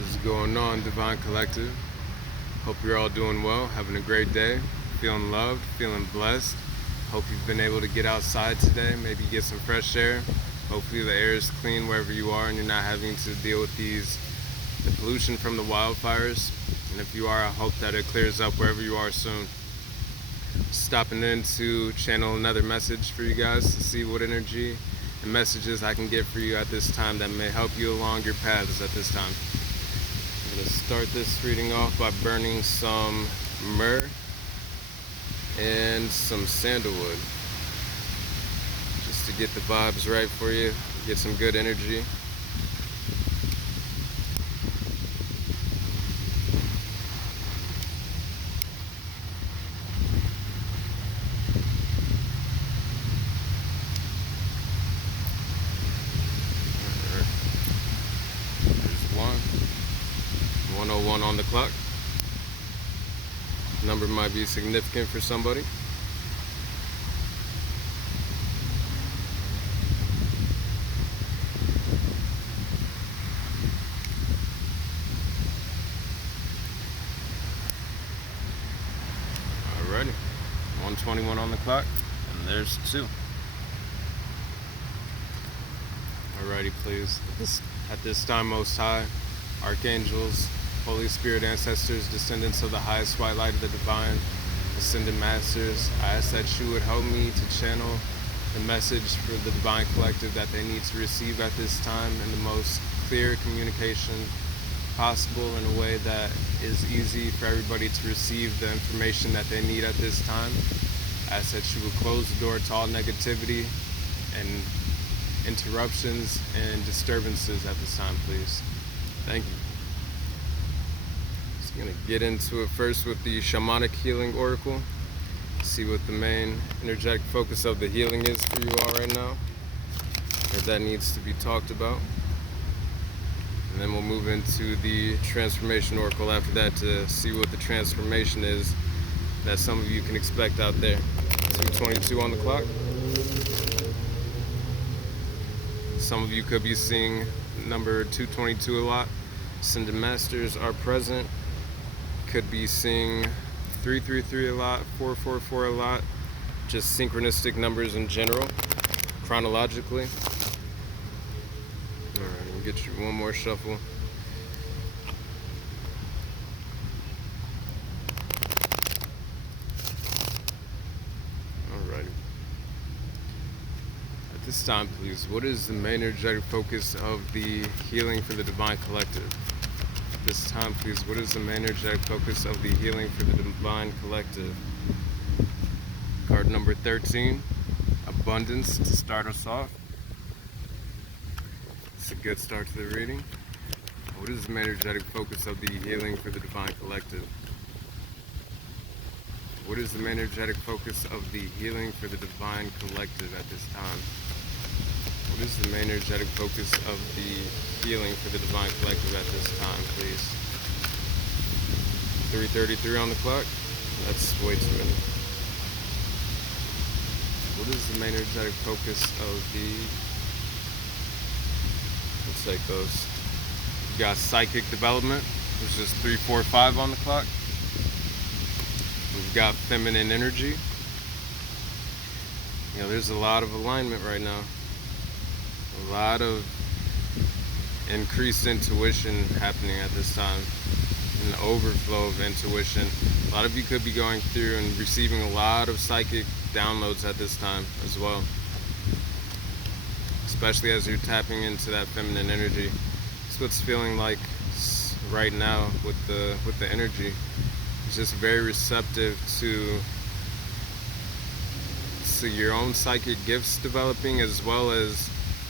What's going on, Divine Collective? Hope you're all doing well, having a great day, feeling loved, feeling blessed. Hope you've been able to get outside today, maybe get some fresh air. Hopefully the air is clean wherever you are and you're not having to deal with the pollution from the wildfires. And if you are, I hope that it clears up wherever you are soon. Stopping in to channel another message for you guys to see what energy and messages I can get for you at this time that may help you along your paths at this time. I'm going to start this reading off by burning some myrrh and some sandalwood just to get the vibes right for you, get some good energy. There's 1:01 on the clock. Number might be significant for somebody. Alrighty, 1:21 on the clock, and there's 2. Alrighty, please. At this time, Most High, Archangels, Holy Spirit, Ancestors, Descendants of the highest white light of the Divine, Ascended Masters, I ask that you would help me to channel the message for the Divine Collective that they need to receive at this time in the most clear communication possible, in a way that is easy for everybody to receive the information that they need at this time. I ask that you would close the door to all negativity and interruptions and disturbances at this time, please. Thank you. Just gonna get into it first with the Shamanic Healing Oracle. See what the main energetic focus of the healing is for you all right now, if that needs to be talked about. And then we'll move into the Transformation Oracle after that to see what the transformation is that some of you can expect out there. 2:22 on the clock. Some of you could be seeing number 222 a lot. Ascended Masters are present. Could be seeing 333 a lot, 444 a lot. Just synchronistic numbers in general, chronologically. Alright, we'll get you one more shuffle. Alrighty. At this time, please, what is the main energetic focus of the healing for the Divine Collective? At this time, please, what is the main energetic focus of the healing for the Divine Collective? Card number 13, Abundance, to start us off. It's a good start to the reading. What is the main energetic focus of the healing for the Divine Collective? What is the main energetic focus of the healing for the Divine Collective at this time? What is the main energetic focus of the healing for the Divine Collective at this time, please? 3:33 on the clock? That's way too many. What is the main energetic focus of the... Let's take those. We've got Psychic Development, which is 345 on the clock. We've got Feminine Energy. You know, there's a lot of alignment right now. A lot of increased intuition happening at this time. An overflow of intuition. A lot of you could be going through and receiving a lot of psychic downloads at this time as well. Especially as you're tapping into that feminine energy. It's what's feeling like right now with the energy. It's just very receptive to your own psychic gifts developing, as well as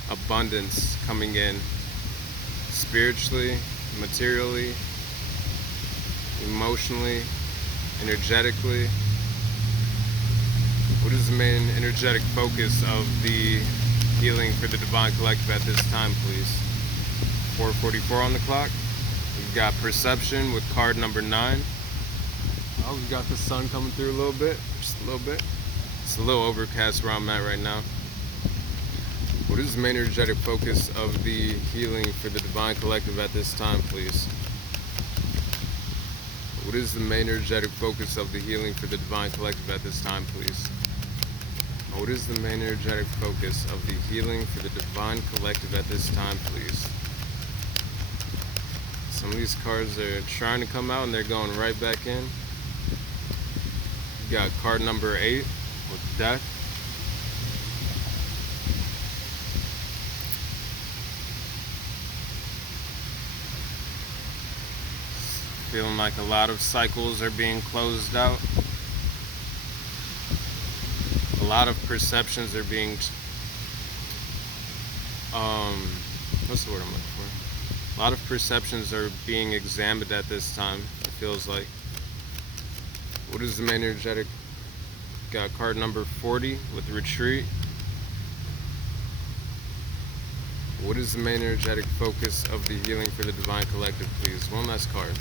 abundance coming in spiritually, materially, emotionally, energetically. What is the main energetic focus of the healing for the Divine Collective at this time, please? 4:44 on the clock. We've got Perception with card number 9. Oh, we've got the sun coming through a little bit, just a little bit. It's a little overcast where I'm at right now. What is the main energetic focus of the healing for the Divine Collective at this time, please? What is the main energetic focus of the healing for the Divine Collective at this time, please? What is the main energetic focus of the healing for the Divine Collective at this time, please? Some of these cards are trying to come out and they're going right back in. You got card number 8 with Death. Feeling like a lot of cycles are being closed out. A lot of perceptions are being, what's the word I'm looking for? A lot of perceptions are being examined at this time, it feels like. What is the main energetic? Got card number 40 with Retreat. What is the main energetic focus of the healing for the Divine Collective, please? One last card.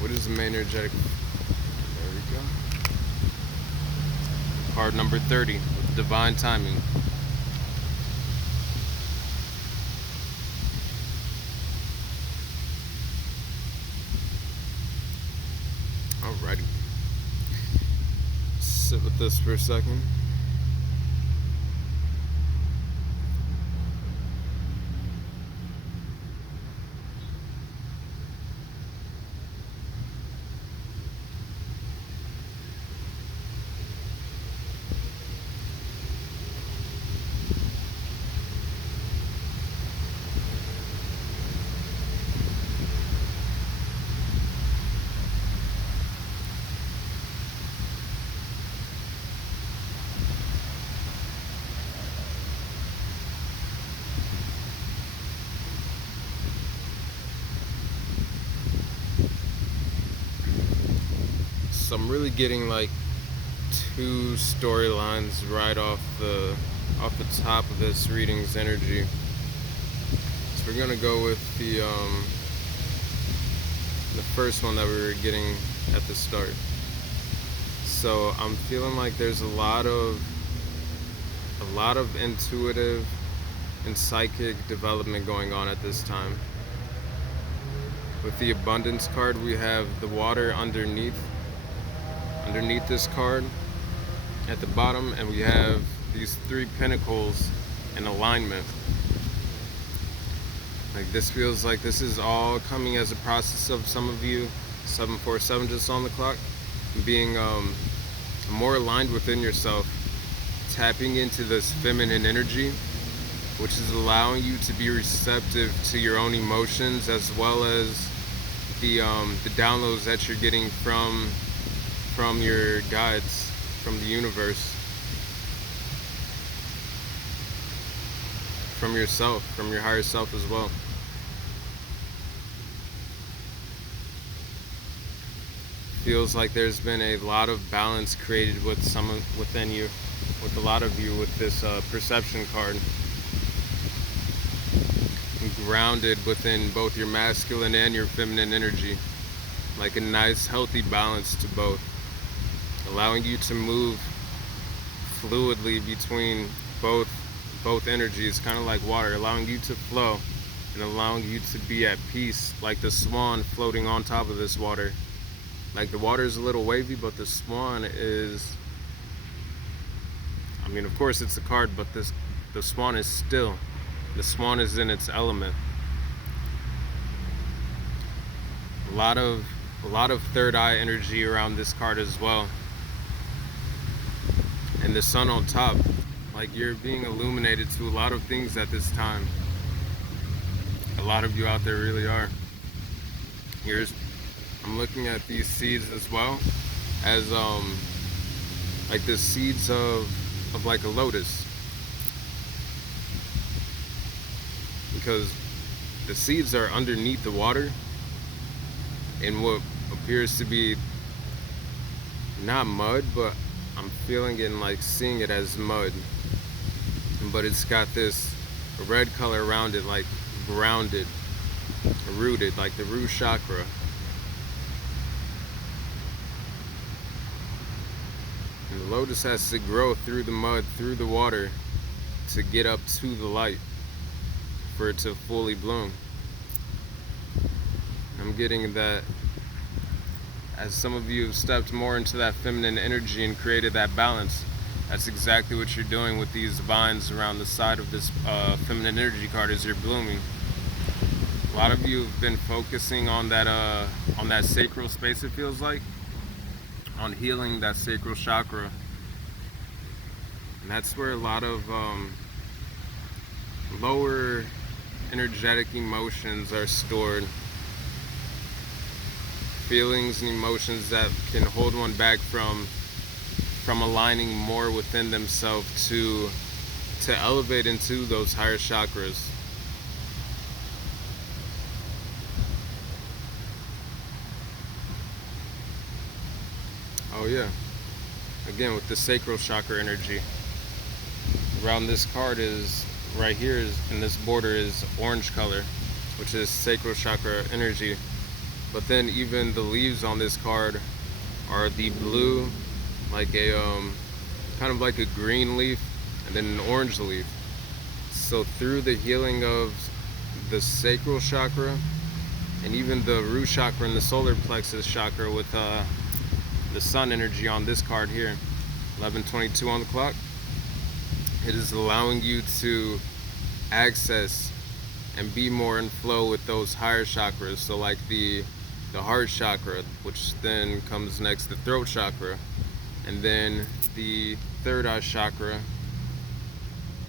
What is the main energetic? There we go. Card number 30 with Divine Timing. Alrighty. Sit with this for a second. So I'm really getting like 2 storylines right off the top of this reading's energy. So we're gonna go with the first one that we were getting at the start. So I'm feeling like there's a lot of intuitive and psychic development going on at this time. With the Abundance card, we have the water underneath this card at the bottom, and we have these 3 pentacles in alignment. Like, this feels like this is all coming as a process of some of you, 747 just on the clock, being more aligned within yourself, tapping into this feminine energy, which is allowing you to be receptive to your own emotions, as well as the downloads that you're getting from your guides, from the universe, from yourself, from your higher self as well. Feels like there's been a lot of balance created within you, with a lot of you, with this perception card. Grounded within both your masculine and your feminine energy, like a nice healthy balance to both, allowing you to move fluidly between both energies, kind of like water, allowing you to flow and allowing you to be at peace, like the swan floating on top of this water. Like, the water is a little wavy, but the swan is, I mean, of course it's a card, but the swan is still, the swan is in its element. A lot of third eye energy around this card as well. And the sun on top, like, you're being illuminated to a lot of things at this time. A lot of you out there really are. I'm looking at these seeds as well as like the seeds of like a lotus, because the seeds are underneath the water in what appears to be not mud, but I'm feeling it and like seeing it as mud, but it's got this red color around it, like grounded, rooted, like the root chakra. And the lotus has to grow through the mud, through the water, to get up to the light for it to fully bloom. I'm getting that as some of you have stepped more into that feminine energy and created that balance, that's exactly what you're doing with these vines around the side of this feminine energy card as you're blooming. A lot of you have been focusing on that sacral space, it feels like, on healing that sacral chakra. And that's where a lot of lower energetic emotions are stored. Feelings and emotions that can hold one back from aligning more within themselves to elevate into those higher chakras. Oh yeah, again with the sacral chakra energy. Around this card is, right here is, in this border is orange color, which is sacral chakra energy. But then even the leaves on this card are the blue, like a kind of like a green leaf, and then an orange leaf. So through the healing of the sacral chakra and even the root chakra and the solar plexus chakra with the sun energy on this card here, 11:22 on the clock, it is allowing you to access and be more in flow with those higher chakras. So like the heart chakra, which then comes next, the throat chakra, and then the third eye chakra,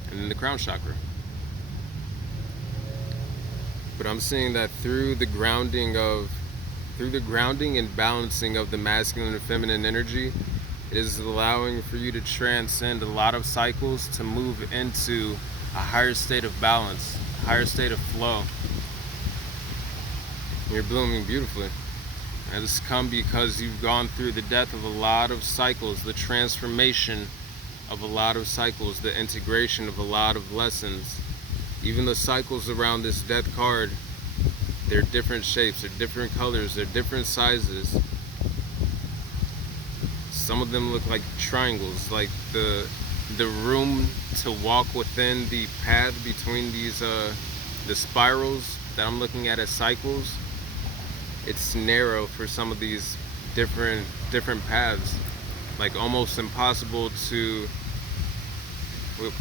and then the crown chakra. But I'm seeing that through the grounding and balancing of the masculine and feminine energy, it is allowing for you to transcend a lot of cycles to move into a higher state of balance, a higher state of flow. You're blooming beautifully. And it's come because you've gone through the death of a lot of cycles, the transformation of a lot of cycles, the integration of a lot of lessons. Even the cycles around this death card, they're different shapes, they're different colors, they're different sizes. Some of them look like triangles, like the room to walk within the path between these the spirals that I'm looking at as cycles. It's narrow for some of these different paths, like almost impossible to,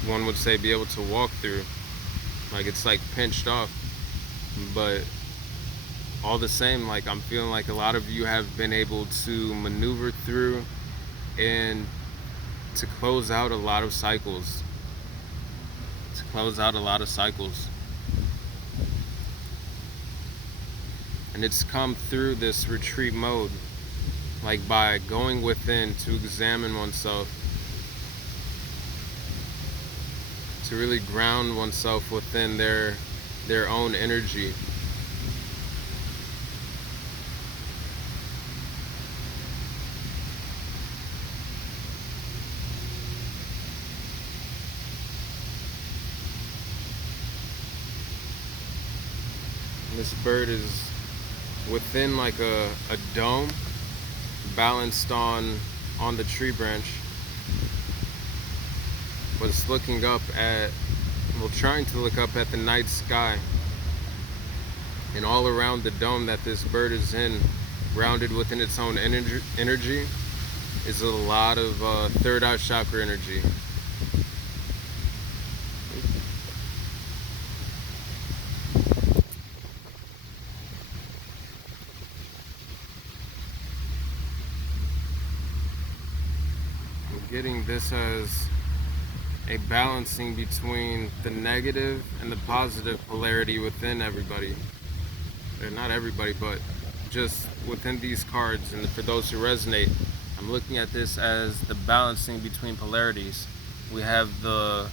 one would say, be able to walk through. Like it's like pinched off. But all the same, like I'm feeling like a lot of you have been able to maneuver through and to close out a lot of cycles. And it's come through this retreat mode, like by going within to examine oneself, to really ground oneself within their own energy. This bird is within like a dome, balanced on the tree branch, but it's looking up at, well, trying to look up at the night sky. And all around the dome that this bird is in, grounded within its own energy, is a lot of third eye chakra energy. Getting this as a balancing between the negative and the positive polarity within everybody. Or not everybody, but just within these cards. And for those who resonate, I'm looking at this as the balancing between polarities. We have I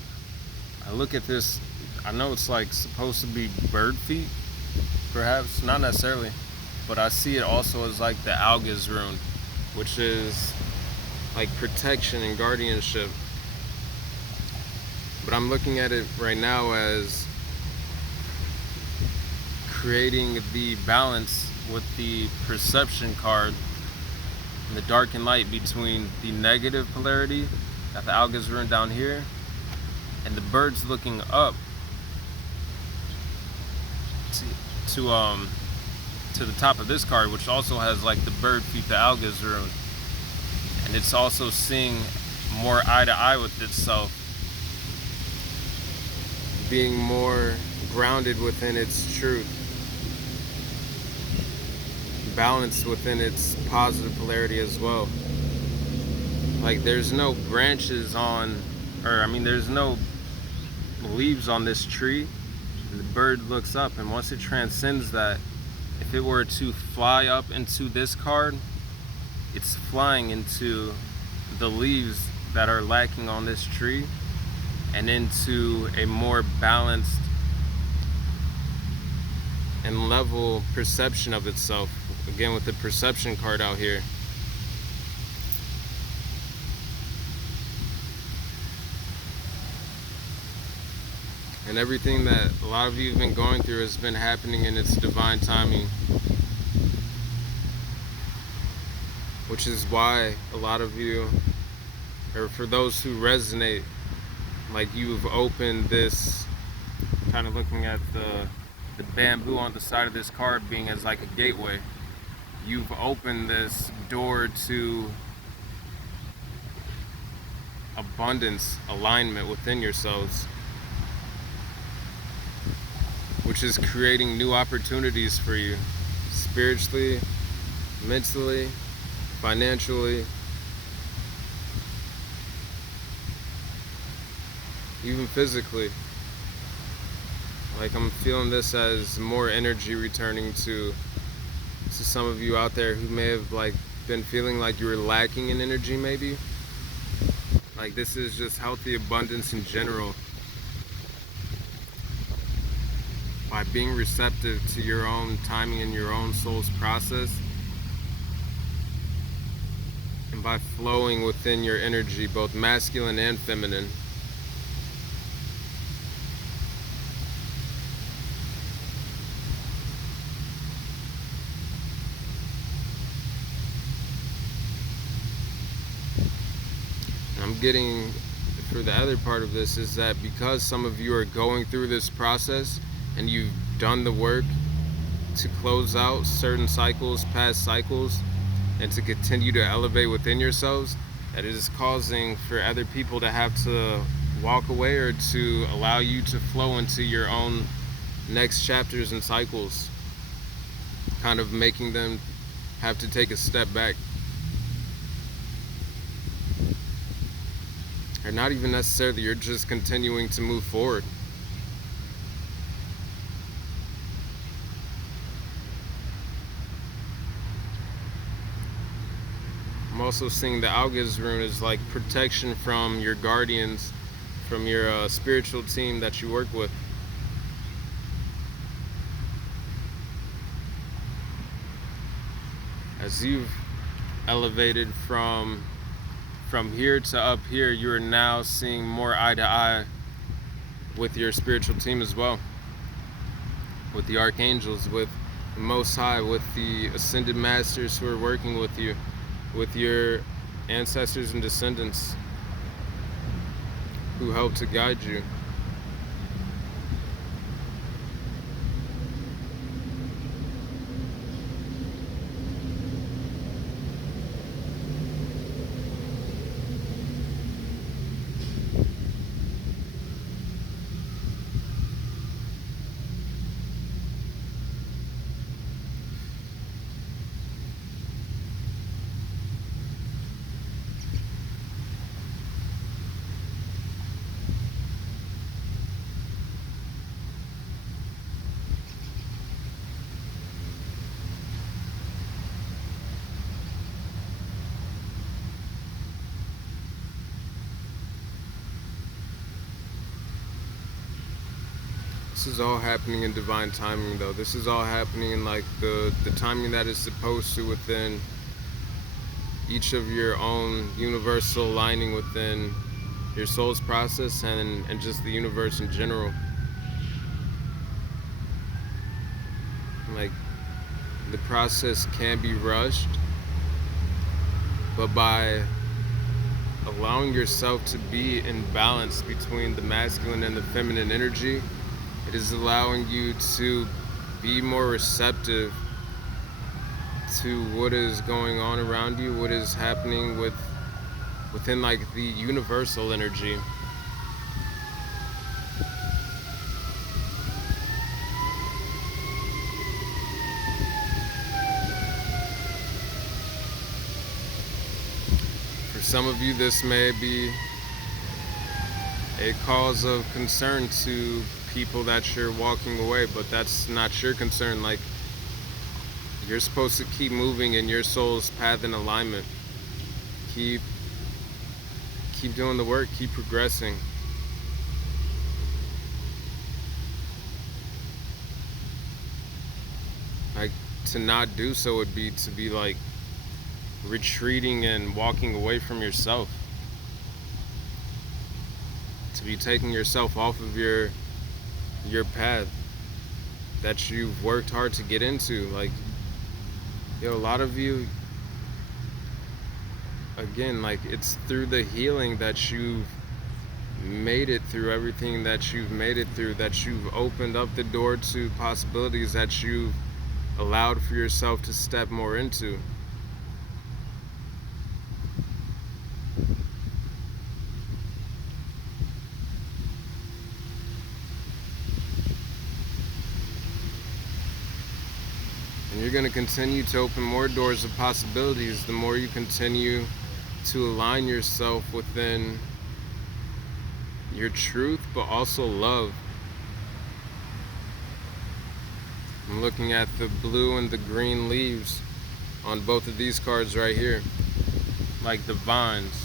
look at this, I know it's like supposed to be bird feet, perhaps, not necessarily, but I see it also as like the Alga's rune, which is like protection and guardianship. But I'm looking at it right now as creating the balance with the perception card and the dark and light between the negative polarity, got the Alga's rune down here, and the bird's looking up to the top of this card, which also has like the bird feet the alga's rune, and it's also seeing more eye to eye with itself, being more grounded within its truth, balanced within its positive polarity as well. Like there's no branches on, there's no leaves on this tree. The bird looks up, and once it transcends that, if it were to fly up into this card, it's flying into the leaves that are lacking on this tree and into a more balanced and level perception of itself. Again, with the perception card out here. And everything that a lot of you have been going through has been happening in its divine timing. Which is why a lot of you, or for those who resonate, like you've opened this, kind of looking at the bamboo on the side of this card being as like a gateway. You've opened this door to abundance, alignment within yourselves, which is creating new opportunities for you, spiritually, mentally, financially, even physically. Like I'm feeling this as more energy returning to some of you out there who may have like been feeling like you were lacking in energy maybe. Like this is just healthy abundance in general. By being receptive to your own timing and your own soul's process, and by flowing within your energy, both masculine and feminine. I'm getting, for the other part of this, is that because some of you are going through this process and you've done the work to close out certain cycles, past cycles, and to continue to elevate within yourselves, that it is causing for other people to have to walk away or to allow you to flow into your own next chapters and cycles, kind of making them have to take a step back. Or not even necessarily, you're just continuing to move forward. I'm also seeing the alga's rune is like protection from your guardians, from your spiritual team that you work with. As you've elevated from here to up here, you are now seeing more eye to eye with your spiritual team as well, with the archangels, with the Most High, with the ascended masters who are working with you, with your ancestors and descendants who help to guide you. This is all happening in divine timing though. This is all happening in like the timing that is supposed to within each of your own universal aligning within your soul's process and just the universe in general. Like the process can be rushed, but by allowing yourself to be in balance between the masculine and the feminine energy. It is allowing you to be more receptive to what is going on around you, what is happening within like the universal energy. For some of you, this may be a cause of concern to people that you're walking away, but that's not your concern. Like, you're supposed to keep moving in your soul's path and alignment. Keep doing the work, keep progressing. Like, to not do so would be to be like retreating and walking away from yourself. To be taking yourself off of your path that you've worked hard to get into. Like, a lot of you, again, like, it's through the healing that you've made it through everything that you've made it through, that you've opened up the door to possibilities that you've allowed for yourself to step more into. And you're going to continue to open more doors of possibilities the more you continue to align yourself within your truth, but also love. I'm looking at the blue and the green leaves on both of these cards right here, like the vines.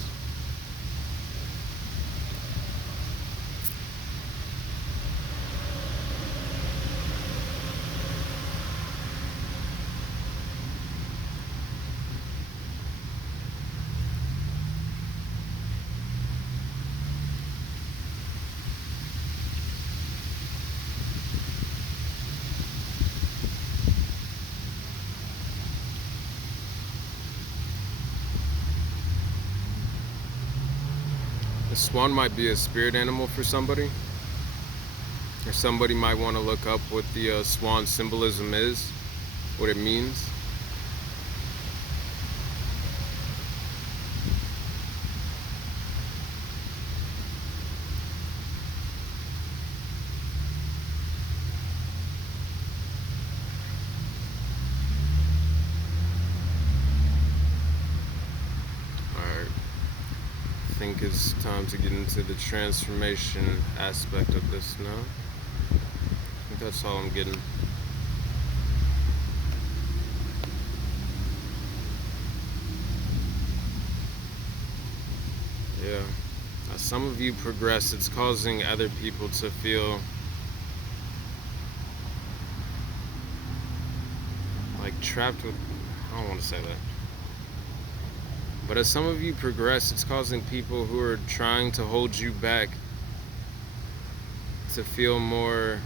The swan might be a spirit animal for somebody, or somebody might want to look up what the swan symbolism is, what it means. I think it's time to get into the transformation aspect of this now. I think that's all I'm getting. Yeah. As some of you progress, it's causing other people to feel like trapped with, I don't want to say that. But as some of you progress, it's causing people who are trying to hold you back to feel more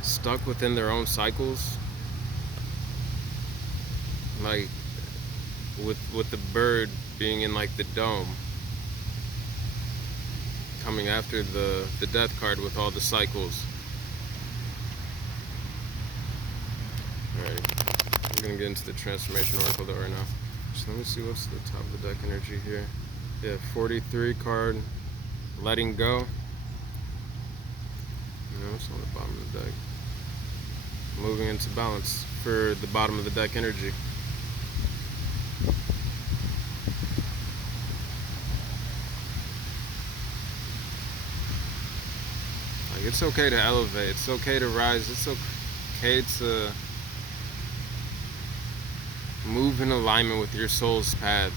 stuck within their own cycles. Like with the bird being in like the dome, coming after the death card with all the cycles. Alright. We're gonna get into the transformation oracle though right now. So let me see what's the top of the deck energy here. Yeah, 43 card, letting go. No, it's on the bottom of the deck. Moving into balance for the bottom of the deck energy. Like, it's okay to elevate. It's okay to rise. It's okay to move in alignment with your soul's path.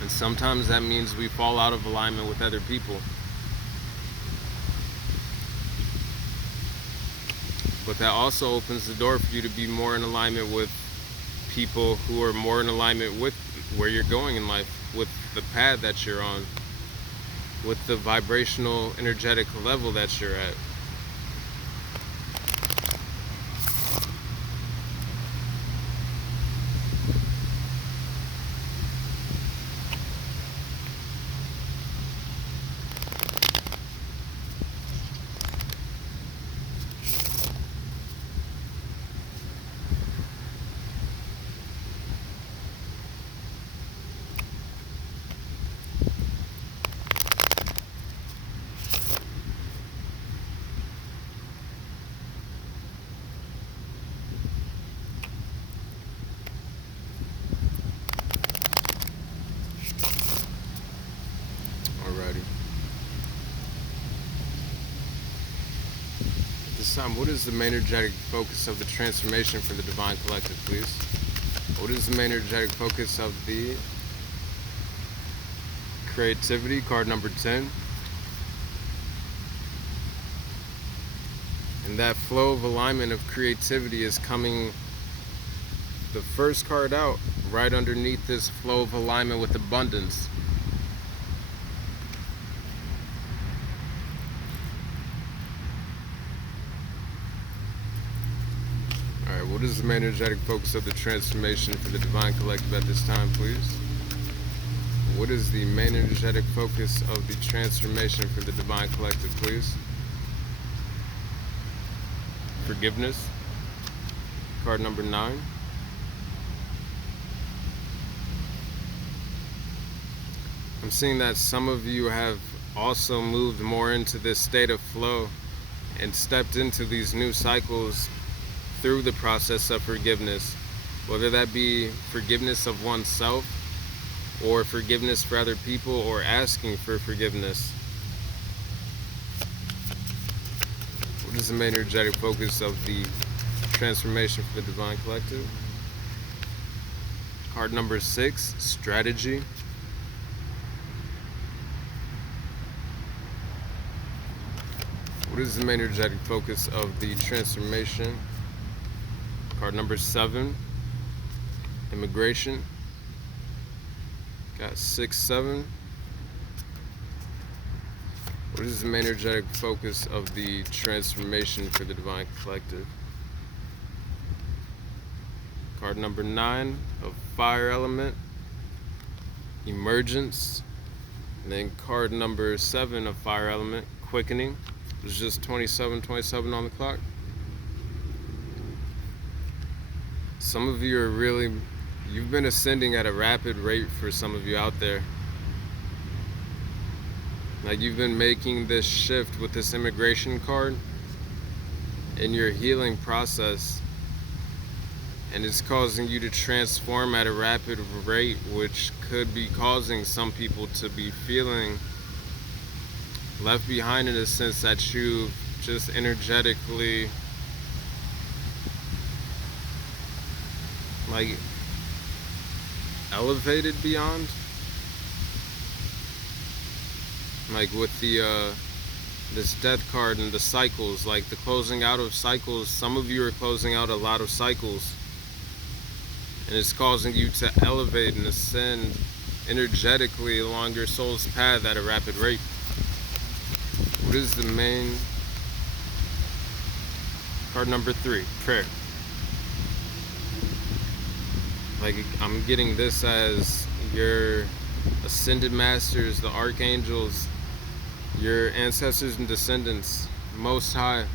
And sometimes that means we fall out of alignment with other people. But that also opens the door for you to be more in alignment with people who are more in alignment with where you're going in life, with the path that you're on, with the vibrational, energetic level that you're at. This time, what is the main energetic focus of the transformation for the Divine Collective, please? What is the main energetic focus of the creativity, card number 10? And that flow of alignment of creativity is coming, the first card out, right underneath this flow of alignment with abundance. Alright, what is the main energetic focus of the transformation for the Divine Collective at this time, please? What is the main energetic focus of the transformation for the Divine Collective, please? Forgiveness, card number 9. I'm seeing that some of you have also moved more into this state of flow and stepped into these new cycles through the process of forgiveness, whether that be forgiveness of oneself or forgiveness for other people or asking for forgiveness. What is the main energetic focus of the transformation for the Divine Collective? Card number 6, strategy. What is the main energetic focus of the transformation? Card number 7, immigration. Got 6, 7. What is the main energetic focus of the transformation for the Divine Collective? Card number 9 of fire element, emergence. And then card number 7 of fire element, quickening. It's just 27:27 on the clock. Some of you are really, you've been ascending at a rapid rate for some of you out there. Like you've been making this shift with this immigration card in your healing process, and it's causing you to transform at a rapid rate, which could be causing some people to be feeling left behind in a sense that you just energetically like elevated beyond. Like with the this death card and the cycles, like the closing out of cycles, some of you are closing out a lot of cycles, and it's causing you to elevate and ascend energetically along your soul's path at a rapid rate. What is the main card number 3? Prayer. Like I'm getting this as your ascended masters, the archangels, your ancestors and descendants, Most High,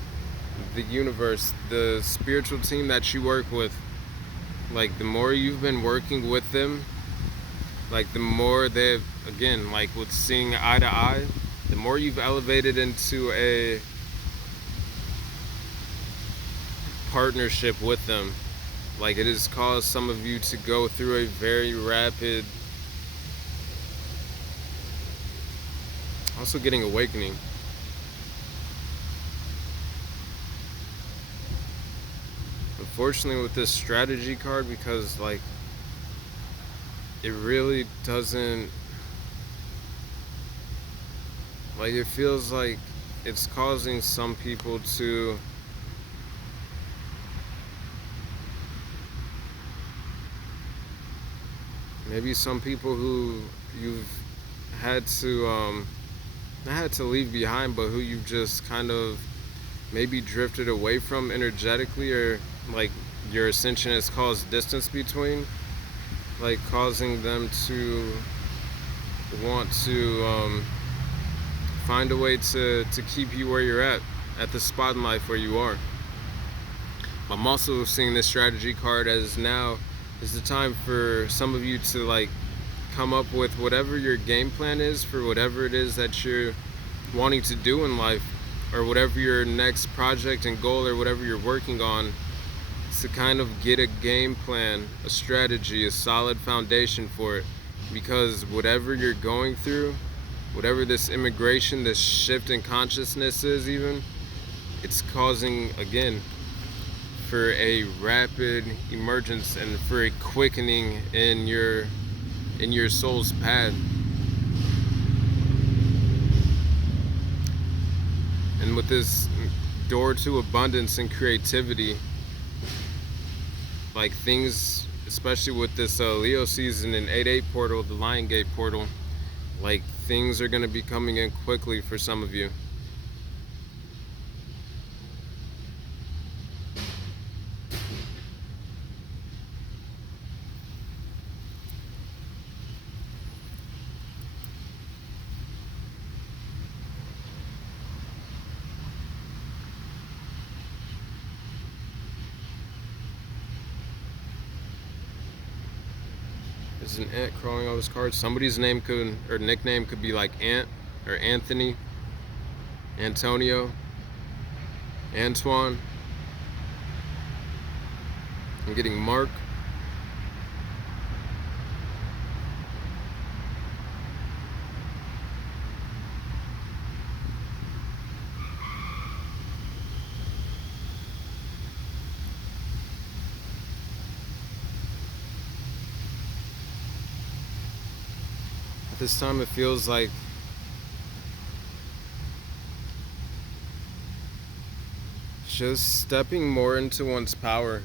the universe, the spiritual team that you work with. Like the more you've been working with them, like the more they've, again, like with seeing eye to eye, the more you've elevated into a partnership with them. Like it has caused some of you to go through a very rapid, also getting awakening. Unfortunately with this strategy card, because like it really doesn't, like it feels like it's causing some people to maybe some people who you've had to not had to leave behind, but who you've just kind of maybe drifted away from energetically, or like your ascension has caused distance between, like causing them to want to find a way to keep you where you're at the spot in life where you are. I'm also seeing this strategy card as now is the time for some of you to like come up with whatever your game plan is for whatever it is that you're wanting to do in life, or whatever your next project and goal or whatever you're working on, to kind of get a game plan, a strategy, a solid foundation for it. Because whatever you're going through, whatever this immigration, this shift in consciousness is even, it's causing, again, for a rapid emergence and for a quickening in your soul's path. And with this door to abundance and creativity, like things, especially with this Leo season and 8/8 portal, the Lion Gate portal, like things are going to be coming in quickly for some of you. There's an ant crawling on this card. Somebody's name could, or nickname could be like Ant, or Anthony, Antonio, Antoine. I'm getting Mark. At this time, it feels like just stepping more into one's power.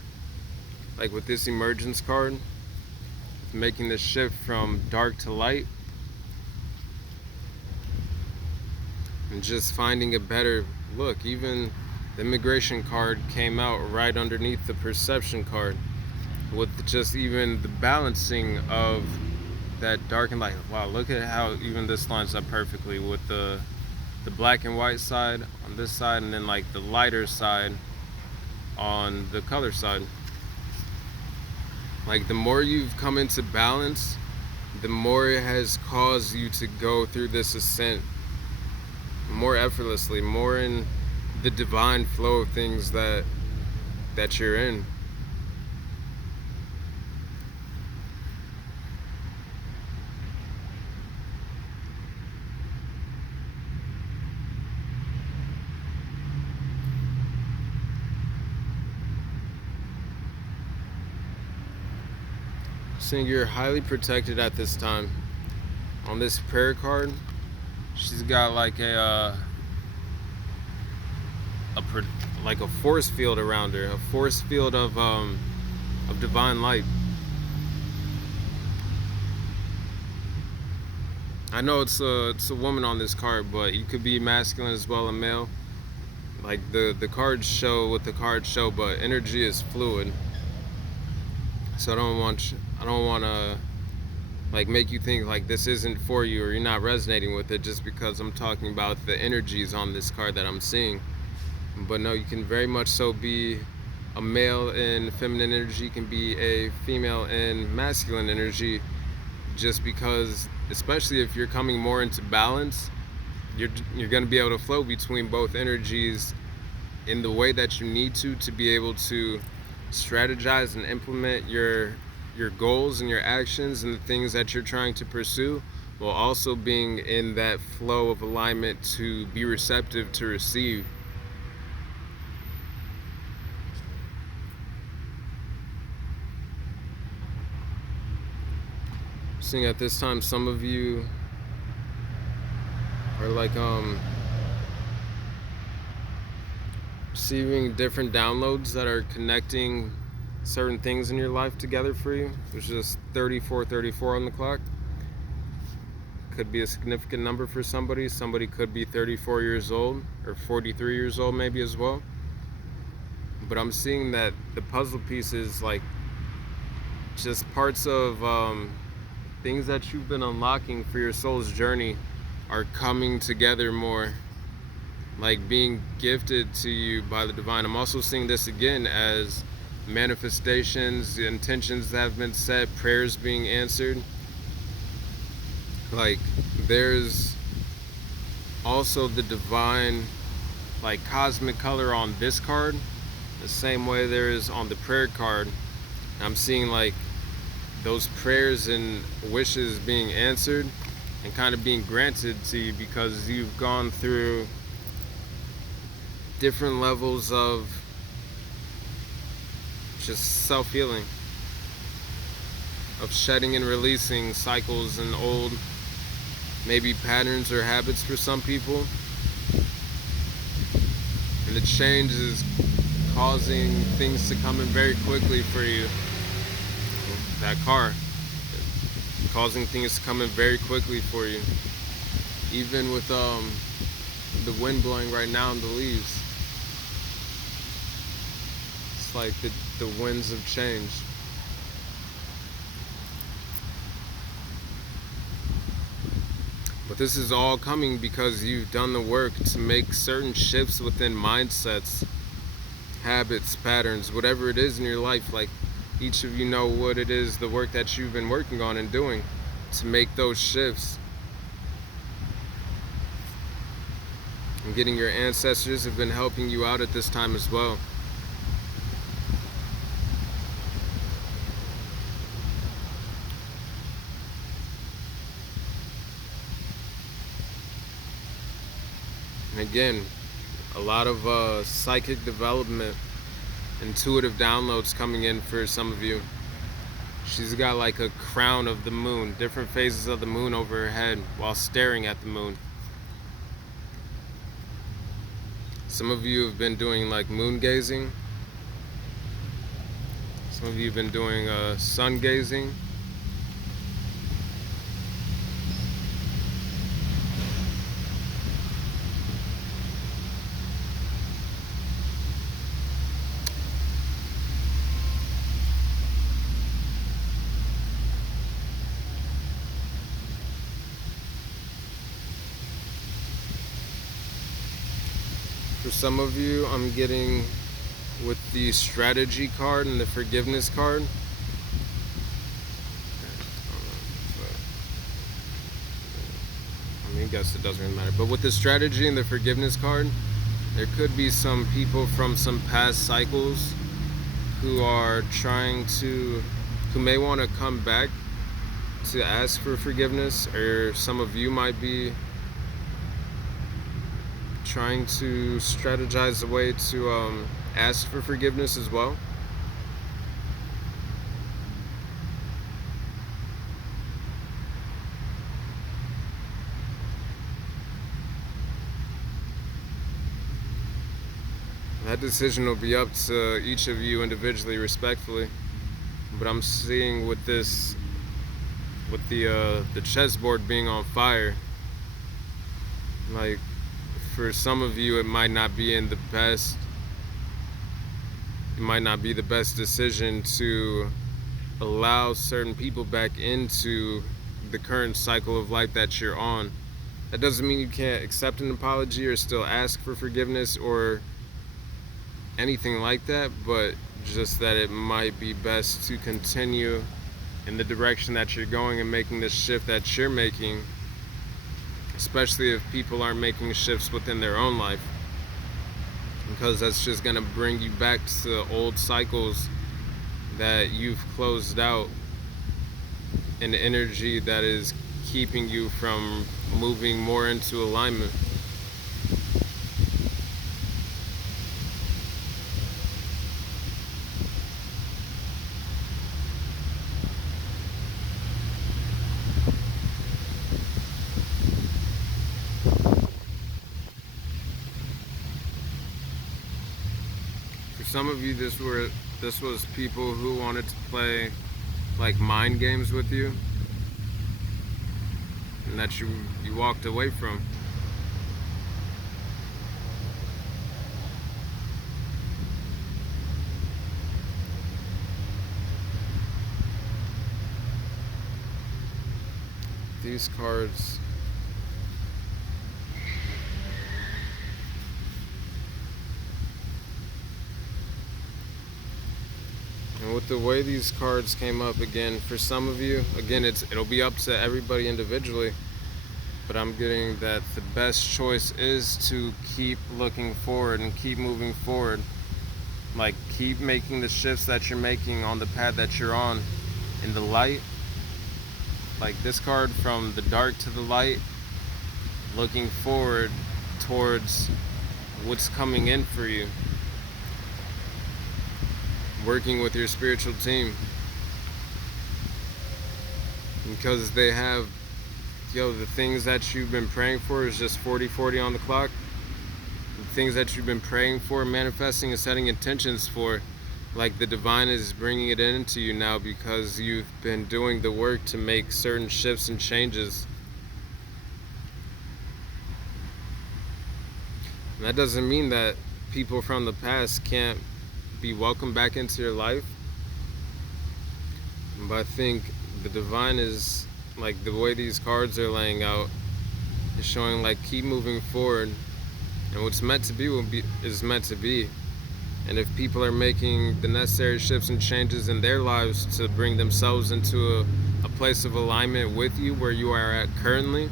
Like with this emergence card, making the shift from dark to light, and just finding a better look. Even the immigration card came out right underneath the perception card, with just even the balancing of that dark and light. Wow, look at how even this lines up perfectly with the black and white side on this side, and then like the lighter side on the color side. Like the more you've come into balance, the more it has caused you to go through this ascent more effortlessly, more in the divine flow of things that you're in. Saying you're highly protected at this time. On this prayer card, she's got like a force field around her, a force field of divine light. I know it's a woman on this card, but you could be masculine as well, a male. Like the cards show what the cards show, but energy is fluid. So I don't want to like make you think like this isn't for you or you're not resonating with it just because I'm talking about the energies on this card that I'm seeing. But no, you can very much so be a male in feminine energy, you can be a female in masculine energy, just because, especially if you're coming more into balance, you're going to be able to flow between both energies in the way that you need to be able to strategize and implement your goals and your actions and the things that you're trying to pursue, while also being in that flow of alignment to be receptive to receive. Seeing at this time, some of you are like receiving different downloads that are connecting certain things in your life together for you. There's just 3434 on the clock. Could be a significant number for somebody. Somebody could be 34 years old or 43 years old maybe as well. But I'm seeing that the puzzle pieces, like just parts of things that you've been unlocking for your soul's journey, are coming together more, like being gifted to you by the divine. I'm also seeing this again as manifestations, intentions that have been set, prayers being answered. Like there's also the divine, like cosmic color on this card, the same way there is on the prayer card. I'm seeing like those prayers and wishes being answered and kind of being granted to you because you've gone through different levels of just self-healing, of shedding and releasing cycles and old maybe patterns or habits for some people. And the change is causing things to come in very quickly for you. That car, causing things to come in very quickly for you. Even with the wind blowing right now in the leaves. It's like the winds of change. But this is all coming because you've done the work to make certain shifts within mindsets, habits, patterns, whatever it is in your life. Like, each of you know what it is, the work that you've been working on and doing to make those shifts. And getting your ancestors have been helping you out at this time as well. And again, a lot of psychic development, intuitive downloads coming in for some of you. She's got like a crown of the moon, different phases of the moon over her head while staring at the moon. Some of you have been doing like moon gazing. Some of you have been doing sun gazing. For some of you, I'm getting with the strategy card and the forgiveness card. I guess it doesn't really matter. But with the strategy and the forgiveness card, there could be some people from some past cycles who are who may want to come back to ask for forgiveness, or some of you might be trying to strategize a way to ask for forgiveness as well. That decision will be up to each of you individually, respectfully. But I'm seeing with this, with the chessboard being on fire, like, for some of you, it might not be the best decision to allow certain people back into the current cycle of life that you're on. That doesn't mean you can't accept an apology or still ask for forgiveness or anything like that, but just that it might be best to continue in the direction that you're going and making the shift that you're making, especially if people aren't making shifts within their own life, because that's just going to bring you back to old cycles that you've closed out, an energy that is keeping you from moving more into alignment. Some of you, this was people who wanted to play like mind games with you, and that you walked away from. These cards, and with the way these cards came up, again, for some of you, again, it'll be up to everybody individually, but I'm getting that the best choice is to keep looking forward and keep moving forward. Like, keep making the shifts that you're making on the path that you're on in the light. Like this card, from the dark to the light, looking forward towards what's coming in for you. Working with your spiritual team. Because they have, the things that you've been praying for is just 40-40 on the clock. The things that you've been praying for, manifesting, and setting intentions for, like the divine is bringing it into you now because you've been doing the work to make certain shifts and changes. And that doesn't mean that people from the past can't be welcomed back into your life. But I think the divine is, like, the way these cards are laying out is showing, like, keep moving forward, and what's meant to be is meant to be. And if people are making the necessary shifts and changes in their lives to bring themselves into a place of alignment with you where you are at currently,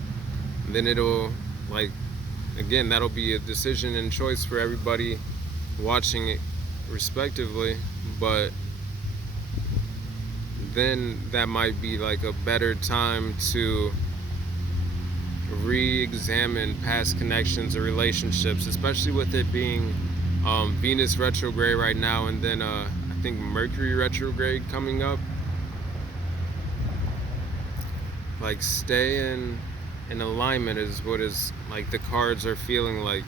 then it'll, like, again, that'll be a decision and choice for everybody watching it respectively. But then that might be like a better time to re-examine past connections or relationships, especially with it being Venus retrograde right now, and then I think Mercury retrograde coming up. Like, stay in alignment is what is, like, the cards are feeling like.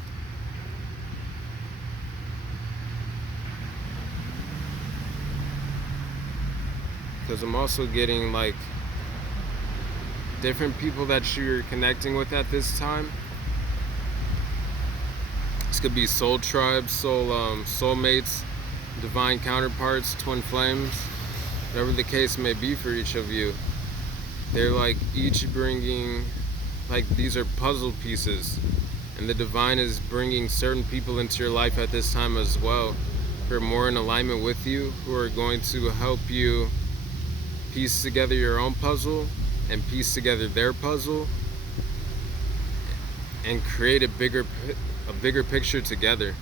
Because I'm also getting, like, different people that you're connecting with at this time. This could be soul tribes, soulmates, divine counterparts, twin flames, whatever the case may be for each of you. They're, like, each bringing, like, these are puzzle pieces, and the divine is bringing certain people into your life at this time as well, who are more in alignment with you, who are going to help you piece together your own puzzle and piece together their puzzle and create a bigger picture together.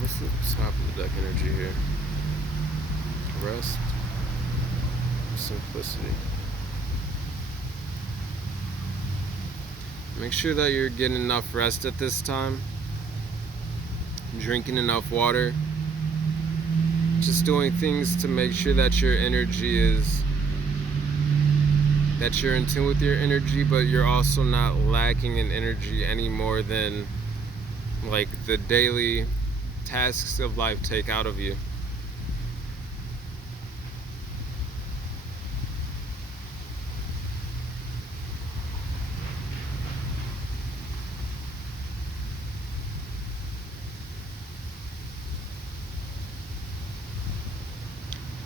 What's the top of the deck energy here? Rest, simplicity. Make sure that you're getting enough rest at this time, drinking enough water, just doing things to make sure that your energy is, that you're in tune with your energy, but you're also not lacking in energy any more than, like, the daily tasks of life take out of you.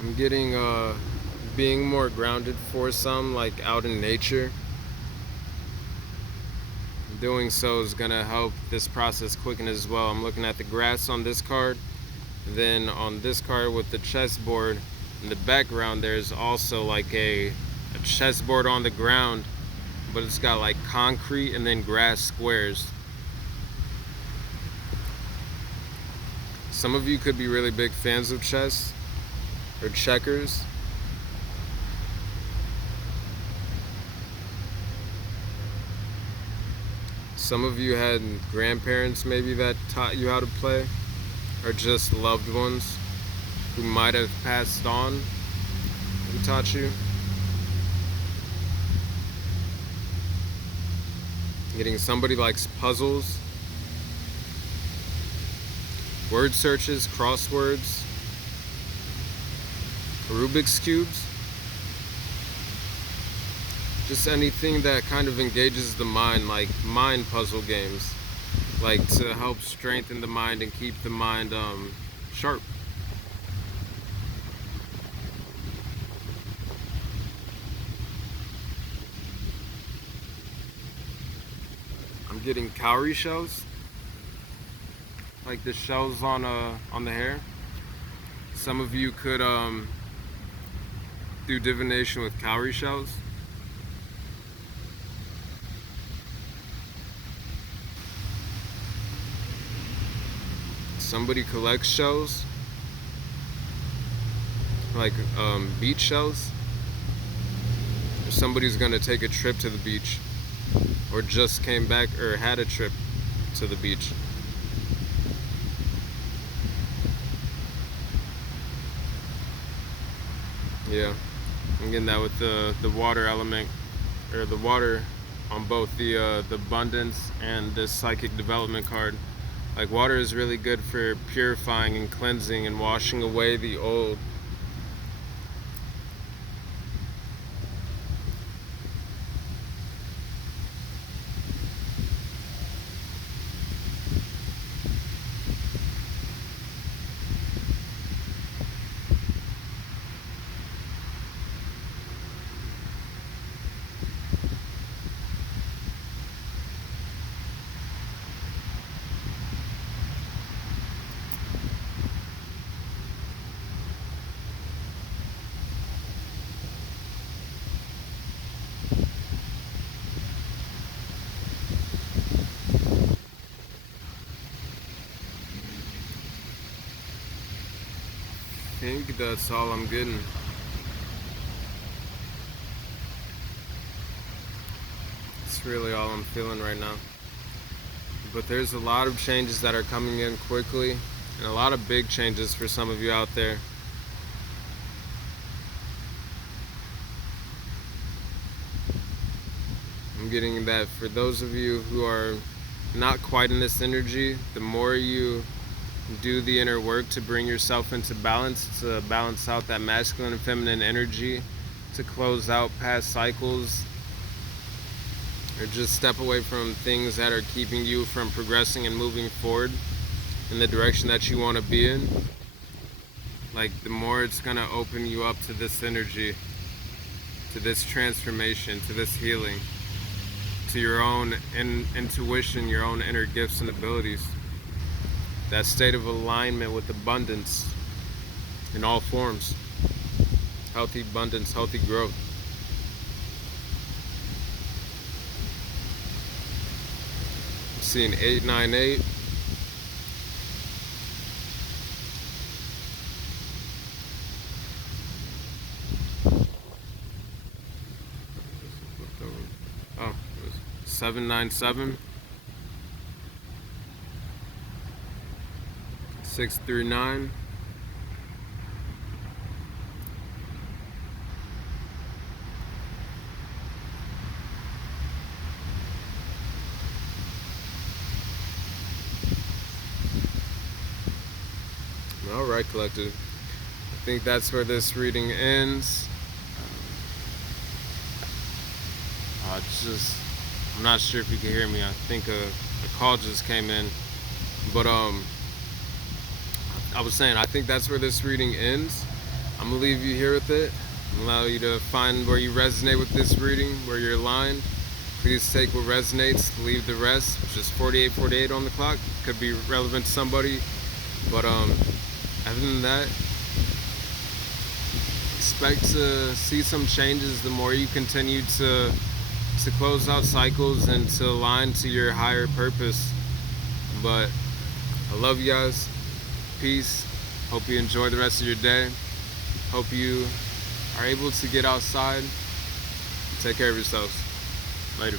I'm getting being more grounded for some, like out in nature. Doing so is gonna help this process quicken as well. I'm looking at the grass on this card. Then on this card with the chessboard in the background, there's also like a chessboard on the ground, but it's got like concrete and then grass squares. Some of you could be really big fans of chess or checkers. Some of you had grandparents maybe that taught you how to play, or just loved ones who might have passed on who taught you. Getting somebody likes puzzles, word searches, crosswords, Rubik's Cubes. Just anything that kind of engages the mind, like mind puzzle games, like to help strengthen the mind and keep the mind sharp. I'm getting cowrie shells, like the shells on the hair. Some of you could do divination with cowrie shells. Somebody collects shells, like beach shells. or somebody's gonna take a trip to the beach, or just came back or had a trip to the beach. Yeah, I'm getting that with the water element, or the water on both the abundance and the psychic development card. Like, water is really good for purifying and cleansing and washing away the old. I think that's all I'm getting. It's really all I'm feeling right now. But there's a lot of changes that are coming in quickly, and a lot of big changes for some of you out there. I'm getting that for those of you who are not quite in this energy, the more you do the inner work to bring yourself into balance, to balance out that masculine and feminine energy, to close out past cycles, or just step away from things that are keeping you from progressing and moving forward in the direction that you want to be in. Like, the more it's going to open you up to this energy, to this transformation, to this healing, to your own intuition, your own inner gifts and abilities. That state of alignment with abundance in all forms. Healthy abundance, healthy growth. I'm seeing 898. Oh, 797. 639. All right, collective. I think that's where this reading ends. I'm not sure if you can hear me. I think a call just came in, but I was saying, I think that's where this reading ends. I'm gonna leave you here with it. Allow you to find where you resonate with this reading, where you're aligned. Please take what resonates, leave the rest. Just 48:48 on the clock. Could be relevant to somebody, but other than that, expect to see some changes the more you continue to close out cycles and to align to your higher purpose. But I love you guys. Peace. Hope you enjoy the rest of your day. Hope you are able to get outside. Take care of yourselves. Later.